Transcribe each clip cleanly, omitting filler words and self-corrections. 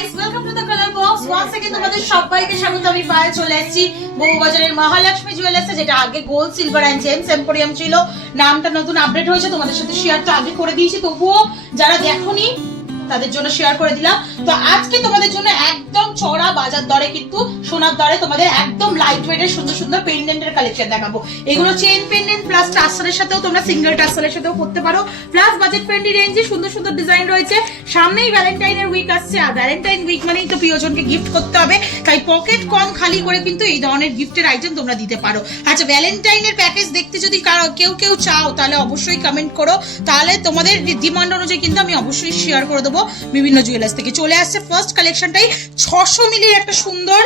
guys, welcome to the color box. Once again তোমাদের সবাইকে স্বাগত। আমি পায়ে চলে এসেছি বউবাজারের মহালক্ষ্মী জুয়েলার্সে, যেটা আগে gold silver and gems emporium ছিল। নামটা নতুন আপডেট হয়েছে, তোমাদের সাথে শেয়ার তো আগে করে দিয়েছি, তবুও যারা দেখোনি তাদের জন্য শেয়ার করে দিলাম। তো আজকে তোমাদের জন্য একদম চড়া বাজার দরে, কিন্তু সোনার দরে তোমাদের একদম লাইট ওয়েটের সুন্দর সুন্দর পেন্ডেন্টের কালেকশন দেখাবো। এগুলো চেইন পেন্ডেন্ট প্লাস টাসেলের সাথেও তোমরা সিঙ্গেল টাসেলের সাথেও করতে পারো, প্লাস বাজেট ফ্রেন্ডলি রেঞ্জে সুন্দর সুন্দর ডিজাইন রয়েছে। সামনেই ভ্যালেন্টাইনের উইক আসছে, আর ভ্যালেন্টাইন উইক মানেই তো প্রিয়জনকে গিফট করতে হবে, তাই পকেট কম খালি করে কিন্তু এই ধরনের গিফটের আইটেম তোমরা দিতে পারো। আচ্ছা, ভ্যালেন্টাইনের প্যাকেজ দেখতে যদি কেউ চাও তাহলে অবশ্যই কমেন্ট করো, তাহলে তোমাদের ডিমান্ড অনুযায়ী কিন্তু আমি অবশ্যই শেয়ার করে দেবো। বিভিন্ন জুয়েলার্স থেকে চলে আসছে ফার্স্ট কালেকশনটাই 600 মিলির একটা সুন্দর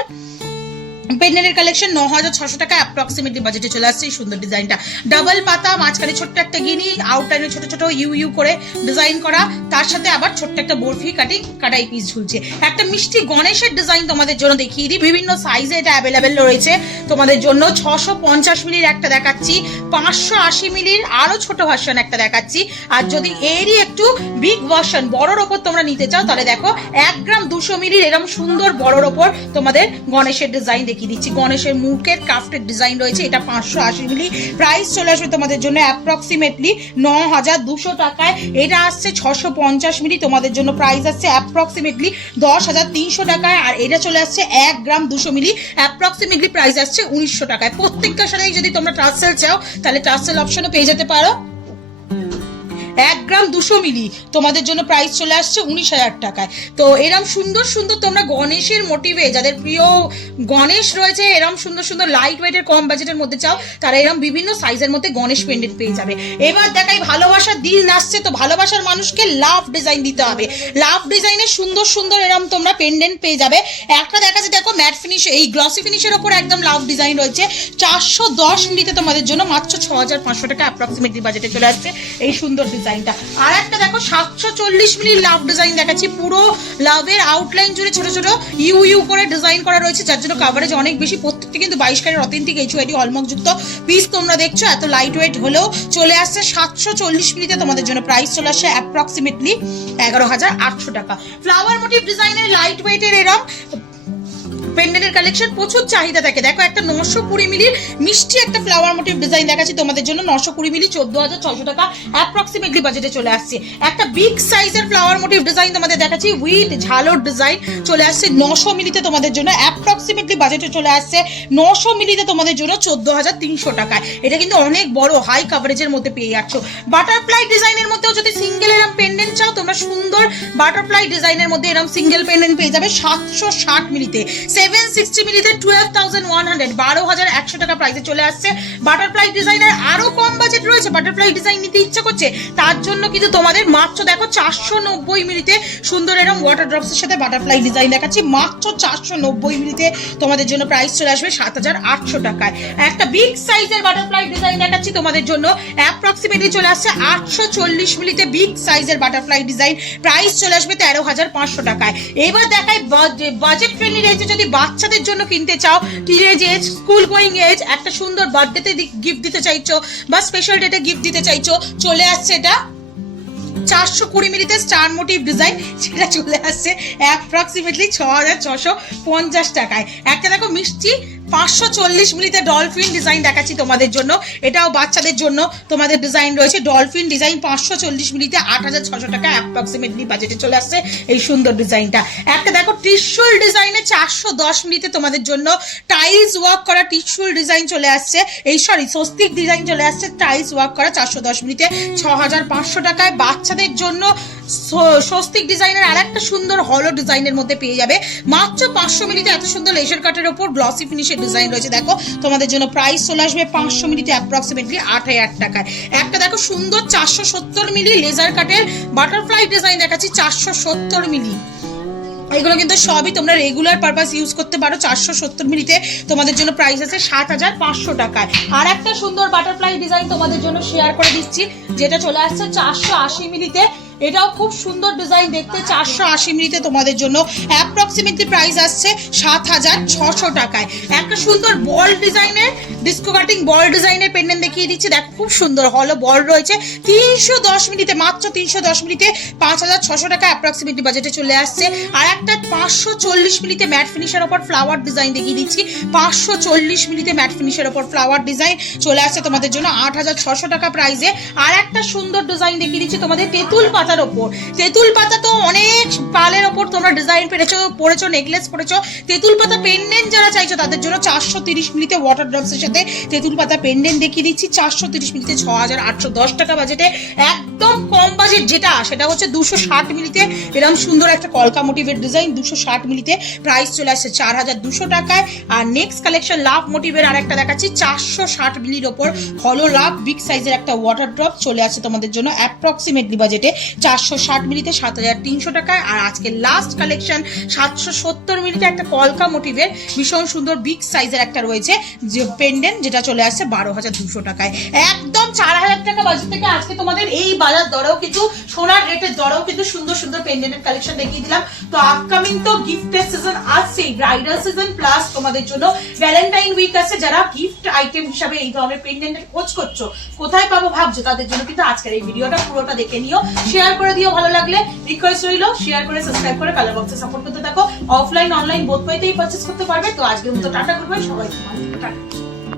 পেন্ডেন্টের কালেকশন, 9600 টাকা অ্যাপ্রক্সিমেটলি বাজেটে চলে আসছে। এই সুন্দর ডিজাইনটা ডাবল পাতা, মাঝখানে ছোট্ট একটা গিনি, আউটলাইনে ছোট ছোট ইউ করে ডিজাইন করা, তার সাথে আবার ছোট্ট একটা বরফি কাটাই পিস ঝুলছে। একটা মিষ্টি গণেশের ডিজাইন তোমাদের জন্য দেখিয়ে দিই, বিভিন্ন সাইজে এটা অ্যাভেলেবেল রয়েছে তোমাদের জন্য। 650 মিলির একটা দেখাচ্ছি, 580 মিলির আরো ছোট ভার্সন একটা দেখাচ্ছি। আর যদি এরই একটু বিগ ভার্সন বড়র ওপর তোমরা নিতে চাও, তাহলে দেখো 1 গ্রাম 200 মিলির এরকম সুন্দর বড়র ওপর তোমাদের গণেশের ডিজাইন দেখিয়ে দিচ্ছি। গণেশের মুখের ক্রাফটেড ডিজাইন রয়েছে, এটা 580 মিলি, প্রাইস চলে আসবে তোমাদের জন্য অ্যাপ্রক্সিমেটলি 9200 টাকায়। এটা আসছে 650 মিলি, তোমাদের জন্য প্রাইস আসছে অ্যাপ্রক্সিমেটলি 10300 টাকায়। আর এটা চলে আসছে 1 গ্রাম 200 মিলি, অ্যাপ্রক্সিমেটলি প্রাইস আসছে 1900 টাকায়। প্রত্যেকটার সাথে যদি তোমরা টার্সেল চাও তাহলে টার্সেল অপশনও পেয়ে যেতে পারো। 1 গ্রাম 200 মিলি তোমাদের জন্য প্রাইস চলে আসছে 19000 টাকায়। তো এরম সুন্দর সুন্দর তোমরা গণেশের মোটিভে, যাদের প্রিয় গণেশ রয়েছে, এরম সুন্দর সুন্দর লাইট ওয়েটের কম বাজেটের মধ্যে চাও, তারা এরম বিভিন্ন সাইজের মধ্যে গণেশ পেন্ডেন্ট পেয়ে যাবে। এবার দেখাই ভালোবাসার দিন আসছে, তো ভালোবাসার মানুষকে লাভ ডিজাইন দিতে হবে। লাভ ডিজাইনের সুন্দর সুন্দর এরম তোমরা পেন্ডেন্ট পেয়ে যাবে। একটা দেখা যাচ্ছে, দেখো ম্যাট ফিনিশ, এই গ্লসি ফিনিশের ওপর একদম লাভ ডিজাইন রয়েছে। 410 মিলিতে তোমাদের জন্য মাত্র 6500 টাকা অ্যাপ্রক্সিমেটলি বাজেটে চলে আসছে এই সুন্দর ডিজাইনটা। আর একটা দেখো 740 মিলির লাভ ডিজাইন দেখাচ্ছি, পুরো লাভের আউটলাইন জুড়ে ছোট ছোট ইউ করে ডিজাইন করা রয়েছে, যার জন্য কাভারেজ অনেক বেশি। প্রত্যেকটা কিন্তু 22 ক্যারেট অথেন্টিক HUID হলমার্ক যুক্ত পিস তোমরা দেখছো। এত লাইট ওয়েট হলেও চলে আসছে 740 মিলিতে তোমাদের জন্য প্রাইস চলে আসছে অ্যাপ্রক্সিমেটলি 11800 টাকা। ফ্লাওয়ার মোটিভ ডিজাইনের লাইট ওয়েটের এরম পেন্ডেন্টের কালেকশন প্রচুর চাহিদা থাকে। দেখো একটা 920 মিলির মিষ্টি একটা ফ্লাওয়ার মোটিভ ডিজাইন দেখাচ্ছি তোমাদের জন্য, 920 মিলি 14600 টাকা অ্যাপ্রক্সিমেটলি বাজেটে চলে আসছে। একটা বিগ সাইজের ফ্লাওয়ার মোটিভ ডিজাইন তোমাদের দেখাচ্ছি, উইথ ঝালর ডিজাইন চলে আসছে 900 মিলিতে তোমাদের জন্য অ্যাপ্রক্সিমেটলি বাজেটে চলে আসছে 900 মিলিতে তোমাদের জন্য 14300 টাকায়। এটা কিন্তু অনেক বড় হাই কাভারেজের মধ্যে পেয়ে যাচ্ছ। বাটারফ্লাই ডিজাইনের মধ্যেও যদি সিঙ্গেল এরম পেন্ডেন্ট চাও, তোমরা সুন্দর বাটারফ্লাই ডিজাইনের মধ্যে এরম সিঙ্গেল পেন্ডেন্ট পেয়ে যাবে 760 মিলিতে। 760 মিলিতে 12100, 12100 টাকা প্রাইসে চলে আসছে। বাটারফ্লাই ডিজাইনের আরো কম বাজেট রয়েছে, বাটারফ্লাই ডিজাইন নিতে ইচ্ছা করছে, তার জন্য কিন্তু তোমাদের মাত্র দেখো 490 মিলিতে সুন্দর এরকম ওয়াটার ড্রপসের সাথে বাটারফ্লাই ডিজাইন দেখাচ্ছি, মাত্র 490 মিলিতে তোমাদের জন্য প্রাইস চলে আসবে 7800 টাকায়। একটা বিগ সাইজের বাটারফ্লাই ডিজাইন দেখাচ্ছি তোমাদের জন্য, অ্যাপ্রক্সিমেটলি চলে আসছে 840 মিলিতে বিগ সাইজের বাটারফ্লাই ডিজাইন, প্রাইস চলে আসবে 13500 টাকায়। এবার দেখাই বাজেট ফ্রেন্ডলি রেঞ্জে যদি বাচ্চাদের জন্য কিনতে চাও, teenage age, school going age, একটা সুন্দর বার্থডেতে গিফট দিতে চাইছো বা স্পেশাল ডেটে গিফট দিতে চাইছো, চলে আসছে এটা 420 মিলিতে স্টার মোটিভ ডিজাইন, সেটা চলে আসছে অ্যাপ্রক্সিমেটলি 6650 টাকায়। একটা দেখো মিষ্টি 540 মিলিতে ডলফিন ডিজাইন দেখাচ্ছি তোমাদের জন্য, এটাও বাচ্চাদের জন্য তোমাদের ডিজাইন রয়েছে। ডলফিন ডিজাইন 540 মিলিতে 8600 টাকা অ্যাপ্রক্সিমেটলি বাজেটে চলে আসছে এই সুন্দর ডিজাইনটা। একটা দেখো ত্রিশূল ডিজাইনে 410 মিলিতে তোমাদের জন্য টাইলস ওয়ার্ক করা ত্রিশূল ডিজাইন চলে আসছে, স্বস্তিক ডিজাইন চলে আসছে টাইলস ওয়ার্ক করা 410 মিলিতে 6500 টাকায়। বাচ্চাদের জন্য স্বস্তিক ডিজাইনের আর একটা সুন্দর হলো ডিজাইনের মধ্যে পেয়ে যাবে মাত্র 500 মিলিতে। এত সুন্দর লেজার কাটের ওপর গ্লসি ফিনিশের ডিজাইন রয়েছে, দেখো তোমাদের জন্য প্রাইস চলে আসবে 500 মিলিতে অ্যাপ্রক্সিমেটলি 8000 টাকায়। একটা দেখো সুন্দর 470 মিলি লেজার কাটের বাটারফ্লাই ডিজাইন দেখাচ্ছি 470 মিলি। এগুলো কিন্তু সবই তোমরা রেগুলার পারপাস ইউজ করতে পারো। 470 মিলিতে তোমাদের জন্য প্রাইস আছে 7500 টাকায়। আর একটা সুন্দর বাটারফ্লাই ডিজাইন তোমাদের জন্য শেয়ার করে দিচ্ছি, যেটা চলে আসছে 480 মিলিতে এটাও খুব সুন্দর ডিজাইন দেখতে, 480 মিলিতে তোমাদের জন্য অ্যাপ্রক্সিমেটলি প্রাইস আসছে 7600 টাকায়। একটা সুন্দর বল ডিজাইনের ডিস্কো কাটিং বল ডিজাইনের পেন্ডেন্ট দেখিয়ে দিচ্ছি, দেখো খুব সুন্দর হলো বল রয়েছে, 310 মিলিতে, মাত্র 310 মিলিতে 5600 টাকা অ্যাপ্রক্সিমেটলি বাজেটে চলে আসছে। আর একটা 540 মিলিতে ম্যাট ফিনিশের ওপর ফ্লাওয়ার ডিজাইন দেখিয়ে দিচ্ছি, 540 মিলিতে ম্যাট ফিনিশের ওপর ফ্লাওয়ার ডিজাইন চলে আসছে তোমাদের জন্য 8600 টাকা প্রাইসে। আর একটা সুন্দর ডিজাইন দেখিয়ে দিচ্ছি তোমাদের তেঁতুল পাতার ওপর। তেঁতুল পাতা তো অনেক পালের ওপর তোমরা ডিজাইন পরেছো, নেকলেস পরেছো, তেঁতুল পাতা পেন্ডেন্ট যারা চাইছো তাদের জন্য 430 মিলিতে ওয়াটার ড্রপসের সাথে তেঁতুল পাতা পেন্ডেন্ট দেখিয়ে দিচ্ছি 430 মিলিতে 6810 টাকা বাজেটে। একদম কম বাজেট যেটা সেটা হচ্ছে 260 মিলিতে এরকম সুন্দর একটা কলকা মোটিভের ডিজাইন, 260 মিলিতে প্রাইস চলে আসছে 4200 টাকায়। আর নেক্সট কালেকশন লাভ মোটিভের আর একটা দেখাচ্ছি 460 মিলির ওপর হলো লাভ বিগ সাইজের একটা ওয়াটার ড্রপ চলে আসছে তোমাদের জন্য অ্যাপ্রক্সিমেটলি বাজেটে 460 মিলিতে 7300 টাকায়। আর আজকে লাস্ট কালেকশন 770 মিলিতে একটা কলকা মোটিভের ভীষণ সুন্দর বিগ সাইজের একটা রয়েছে যে পেন্ডেন্ট, যেটা চলে আসছে 12200 টাকায়। একদম 4000 টাকা বাজেট থেকে আজকে তোমাদের এই বাজার দরেও কিন্তু সোনার রেটের দরেও কিন্তু সুন্দর সুন্দর পেন্ডেন্টের কালেকশন দেখিয়ে দিলাম। তো আপকামিং তো গিফটের সিজন আসছেই, ব্রাইডাল সিজন প্লাস তোমাদের জন্য ভ্যালেন্টাইন উইক আছে। যারা গিফট আইটেম হিসাবে এই ধরনের পেন্ডেন্টের খোঁজ করছো, কোথায় পাবো ভাবছো, তাদের জন্য কিন্তু আজকের এই ভিডিওটা পুরোটা দেখে নিও, শেয়ার করে দিও, ভালো লাগলে রিকোয়েস্ট রইলো শেয়ার করে সাবস্ক্রাইব করে কালার বক্সে সাপোর্ট করতে থাকো। অফলাইন অনলাইন বোথ ওয়েতেই পারচেজ করতে পারবে। তো আজকের মতো টাটা করবে সবাই, টাটা।